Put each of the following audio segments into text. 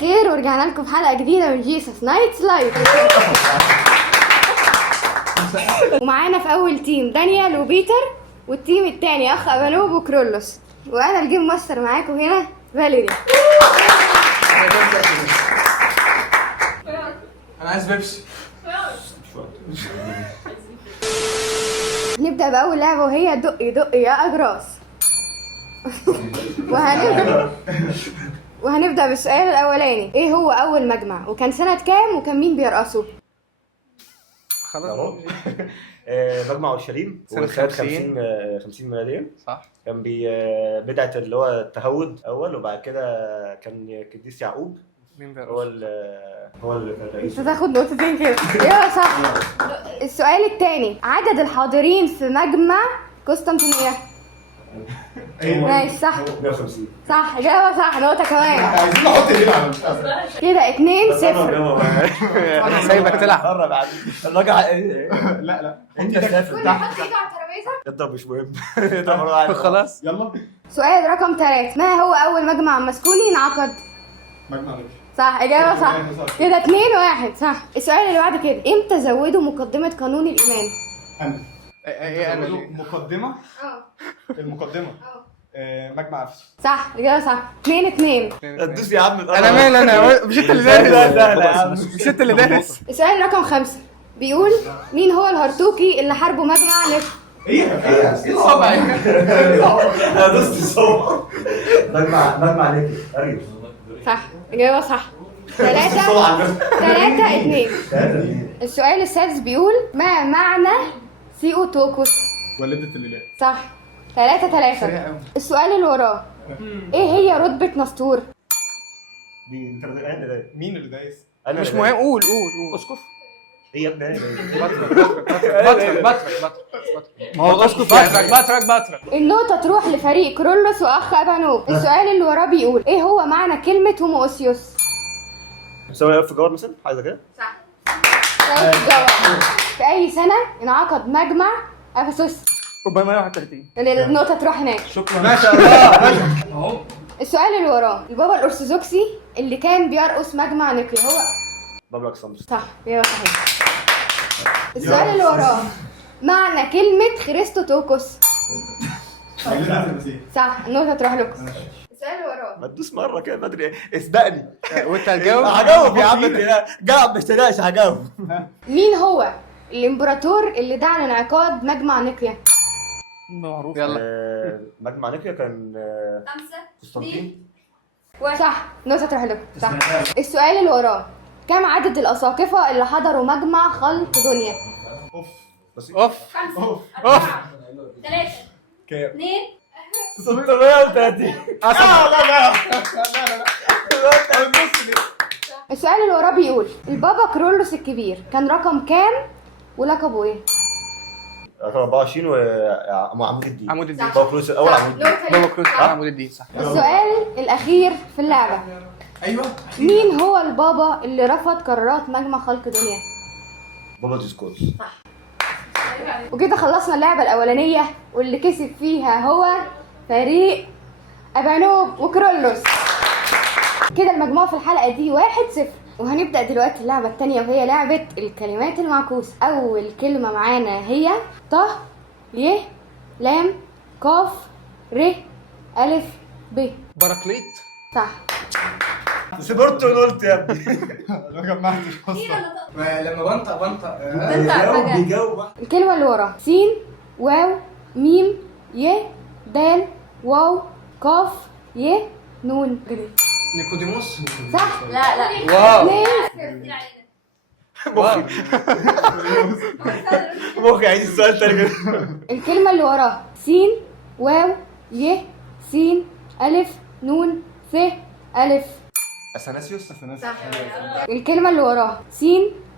الخير ورجعنا لكم في حلقه جديده من جيسس نايتس لايف. ومعانا في اول تيم دانيال وبيتر، والتيم التاني اخ ابانوب وكرولوس، وانا الجيم ماستر معاكم هنا فاليري. انا عايز بيبسي. نبدا باول لعبه وهي دق دق يا اجراس. وهنبدا بالسؤال الاولاني، ايه هو اول مجمع وكان سنه كام وكان مين بيرقصه؟ خلاص. مجمع اورشليم سنة وسنة 50 ميلاديا. صح. كان بدعة اللي هو التهود اول، وبعد كده كان القديس يعقوب مين هو بيرقص؟ اللي كان رئيس. انت تاخد نقطتين كده. يلا صح. السؤال الثاني، عدد الحاضرين في مجمع قسطنطينية. ماشي صح. 150. صح، اجابه صح، نقطه كمان. عايزين نحط ايدينا على المستقبل. كده 2-0. انا سايبك تلعب. قرب عادي. الراجع لا انت سافر كل تحت. حط ايده على الترابيزه. انت مش مهم. انت مروح خلاص. يلا. سؤال رقم 3، ما هو اول مجمع مسكوني انعقد؟ مجمع نبي. صح، اجابه صح. كده 2-1. صح. السؤال اللي بعد كده، امتى زودوا مقدمه قانون الايمان؟ انا ايه انا ليه؟ مقدمة. المقدمة. مجمع افسس. صح، اجابه صح. 2-2. تدوس يا عم. انا مال انا مش انت اللي دارس. مش انت اللي دارس. السؤال رقم 5 بيقول، مين هو الهرطوقي اللي حاربه مجمع نفط؟ ايه الصبع؟ انا دوست الصبح. مجمع نيكي اريوس. صح، اجابه صح. 3-2. السؤال السادس بيقول، ما معنى ثيوتوكوس؟ ولدت الاله. صح. 3-3. السؤال اللي وراه، ايه هي رتبة نسطور؟ دي انت انا مين اللي دايس؟ انا مش مهم، قول اسكت. ايه يا ابني؟ بطرك. ما هو اسكت. بطرك. النقطة تروح لفريق كرولوس واخ ابانوب. السؤال اللي وراه بيقول، ايه هو معنى كلمة هوموسيوس؟ مسوي في جوار مثلا حاجه كده. صح. في اي سنة انعقد مجمع افسس؟ 431. النقطة تروح هناك. شكرا. ما شاء الله. السؤال اللي وراه، البابا الارثوذكسي اللي كان بيرقص مجمع نيقيا هو؟ بابا اكسامس. صح، يا صحيح. السؤال اللي وراه، معنى كلمة خريستوتوكوس؟ ولدت المسيح. صح، النقطة تروح لكم. السؤال اللي وراه، ما تدوس مره كده بدري، اسبقني. وانت هتجاوب؟ هجاوب يا عم. جاوب مش تلاقيش هجاوب. مين هو الامبراطور اللي دعا لانعقاد مجمع نيقيا؟ معروف. يلا. مجمع نيكيا كان 5 قسطنطين. صح، نقطة تروح لكم. صح. السؤال اللي وراه، كم عدد الأساقفة اللي حضروا مجمع خلق دنيا؟ اوف. 3 كام؟ 2 630. لا. السؤال اللي وراه بيقول، البابا كرولوس الكبير كان رقم كام ولقبه ايه؟ 24 وعمود الدين. عمود الدين. بابا كروس الاول عمود الدين. بابا كروس عمود الدين. صح. السؤال الأخير في اللعبة، ايوه. مين هو البابا اللي رفض قرارات مجمع خلق دنيا؟ بابا ديسكورس. وكده خلصنا اللعبة الأولانية، واللي كسب فيها هو فريق أبانوب وكرولوس. كده المجموع في الحلقة دي 1-0. وهنبدأ دلوقتي اللعبة التانية، وهي لعبة الكلمات المعكوسة. أول كلمة معانا هي ط ي لام ق ر أ ب. باراكليت. صح. سبرت وقلت يا ابني. ما جمعتش اصلا. لما بنطق بيجاوب. الكلمة اللي وراها س واو ميم ي د واو قاف ي نون. نيكوديموس. صح. لا واو. مخي عايز السؤال تاني كده. الكلمة اللي وراها س واو ي س أ نون ث أ. اثناسيوس. صح. الكلمة اللي وراها س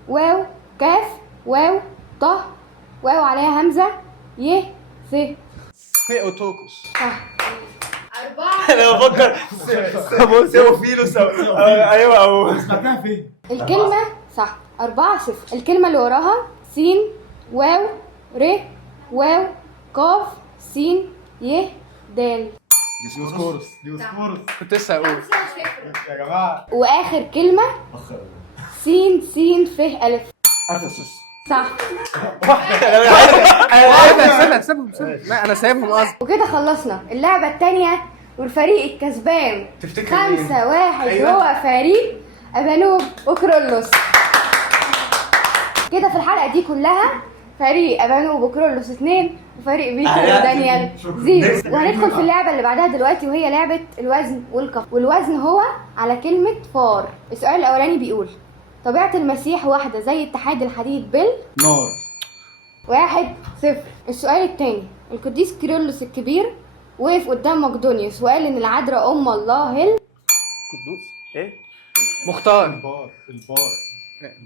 واو كاف واو ط واو عليها همزة ي ث. ثيوتوكوس. صح. 4. انا بفكر سيوفيلوس. ايوه او سمعتها فين؟ الكلمة صح. 4-0. الكلمة اللي وراها س واو ر واو قاف س ي د. ديوسكورس ديوسكورس. كنت لسه هقول. يا جماعه واخر كلمه سين سين ف الف. افسس. صح. سيبهم. لا انا سايبهم قصدي. وكده خلصنا اللعبه الثانيه، والفريق الكسبان تفتكر مين؟ 5-1 أيوة. هو فريق ابانوب وكرولوس. كده في الحلقه دي كلها فريق ابانوب وكرولوس 2 وفريق فيتو ودانيال 0. وهندخل في اللعبه اللي بعدها دلوقتي، وهي لعبه الوزن والكف. والوزن هو على كلمه فار. السؤال الاولاني بيقول طبيعه المسيح واحده زي اتحاد الحديد نار. 1-0. السؤال الثاني القديس كيرلس الكبير وقف قدام مقدونيوس وقال ان العذراء ام الله قدوس ايه؟ مختار. البار.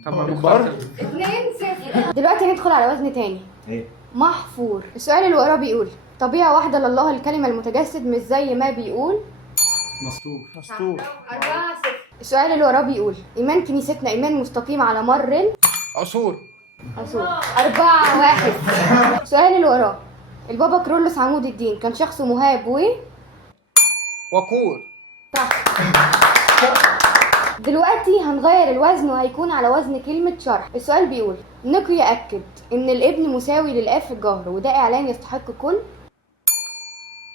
طب مختار. 2-0. دلوقتي ندخل على وزن تاني. ايه؟ محفور. السؤال اللي وراه بيقول طبيعة واحدة لله الكلمة المتجسد مش زي ما بيقول مسطور. 4-0. السؤال اللي وراه بيقول إيمان كنيستنا إيمان مستقيم على مر عصور. العصور. 4-1. السؤال اللي وراه البابا كرولوس عمود الدين كان شخص مهاب وقور. صح. دلوقتي هنغير الوزن وهيكون على وزن كلمة شرح. السؤال بيقول نقي يأكد إن الابن مساوي للآب في الجهر وده إعلان يستحق كل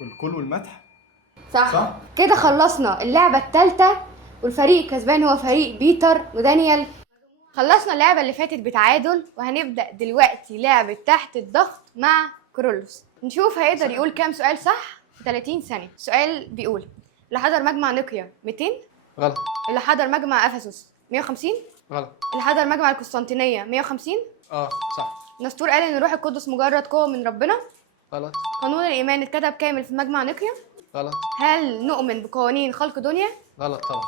والكل والمدح. صح. كده خلصنا اللعبة الثالثة، والفريق الكسبان هو فريق بيتر ودانيال. خلصنا اللعبة اللي فاتت بتعادل، وهنبدأ دلوقتي لعبة تحت الضغط مع كرولوس. نشوف هيقدر يقول كام سؤال صح في 30 ثانية. السؤال بيقول اللي حضر مجمع نيقيا 200. غلط. اللي حضر مجمع افسس 150. غلط. اللي حضر مجمع القسطنطينية 150. صح. نسطور قال ان الروح القدس مجرد قوة من ربنا. غلط. قانون الإيمان اتكتب كامل في مجمع نيقيا. غلط. هل نؤمن بقوانين خلق دنيا؟ غلط طبعا.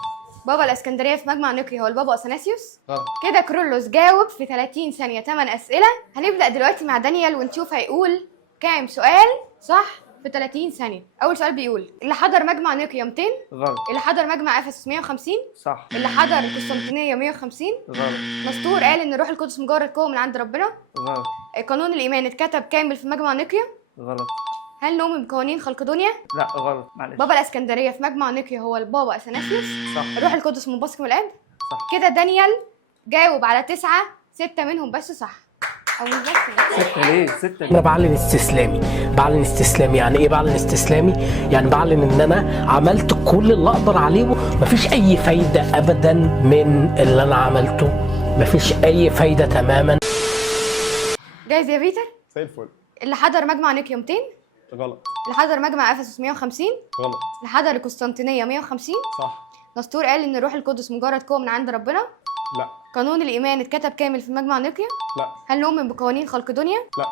بابا الاسكندريه في مجمع نيقيا هو البابا اثناسيوس. غلط. كده كرولوس جاوب في 30 ثانيه 8 اسئله. هنبدا دلوقتي مع دانيال ونشوف هيقول كام سؤال صح في 30 ثانيه. اول سؤال بيقول اللي حضر مجمع نيقيا 200. غلط. اللي حضر مجمع افسس 150. صح. اللي حضر القسطنطينيه 150. غلط. نسطور قال ان الروح القدس مجرد قوه من عند ربنا. غلط. قانون الايمان اتكتب كامل في مجمع نيقيا. غلط. هل نؤمن بقوانين خلق دنيا؟ لا غلط معلش. بابا الاسكندريه في مجمع نيقيا هو البابا اثناسيوس. صح. الروح القدس منبثق من الاب. صح. كده دانيال جاوب على 9، 6 منهم بس صح. او مش بس 6 ليه؟ 6 انا بعلن استسلامي. يعني ايه بعلن استسلامي؟ يعني بعلن ان انا عملت كل اللي اقدر عليه ومفيش اي فايده ابدا من اللي انا عملته. مفيش اي فايده تماما. جاهز يا بيتر؟ زي الفل. اللي حضر مجمع نيقيا 200. غلط. اللي حضر مجمع افسس 150. غلط. اللي حضر القسطنطينيه 150. صح. نسطور قال ان الروح القدس مجرد قوه من عند ربنا. لا. قانون الايمان اتكتب كامل في مجمع نيقيا. لا. هل نؤمن بقوانين خلق دنيا؟ لا.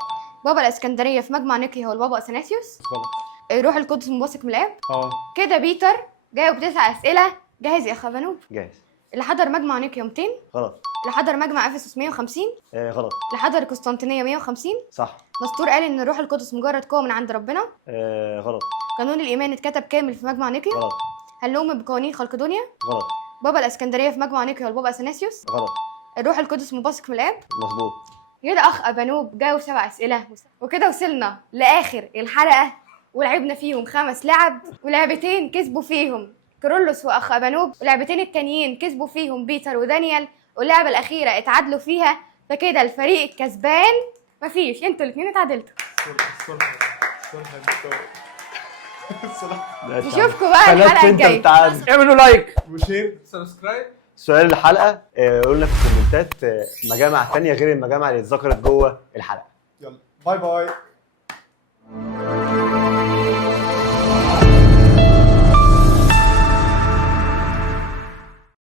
بابا الاسكندريه في مجمع نيقيا هو البابا اثناسيوس. غلط. الروح القدس منبثق من الاب. اه. كده بيتر جاوب 9 اسئله. جاهز يا خبانوب؟ جاهز. اللي حضر مجمع نيقيا 200. غلط. اللي حضر مجمع افسس 150. غلط. اللي حضر القسطنطينيه 150. صح. نسطور قال ان الروح القدس مجرد قوه من عند ربنا. غلط. قانون الايمان اتكتب كامل في مجمع نيقيا. غلط. هل نؤمن بقوانين خلق دنيا؟ غلط. بابا الاسكندريه في مجمع نيقيا والبابا اثناسيوس. غلط. الروح القدس منبثق من الاب. مظبوط. كده اخ ابانوب جاوب 7 اسئله. وكده وصلنا لاخر الحلقه، ولعبنا فيهم 5 لعب، ولعبتين كسبوا فيهم كرولوس واخ ابانوب، ولعبتين التانيين كسبوا فيهم بيتر ودانيال، واللعبه الاخيره اتعادلوا فيها. فكده الفريق الكسبان مفيش، انتوا الاثنين اتعادلتوا. نشوفكم بقى الحلقه الجايه. اعملوا لايك وشير. سبسكرايب. سؤال الحلقه قلنا في الكومنتات مجامع تانية غير المجامع اللي اتذكرت جوه الحلقه. يلا باي باي.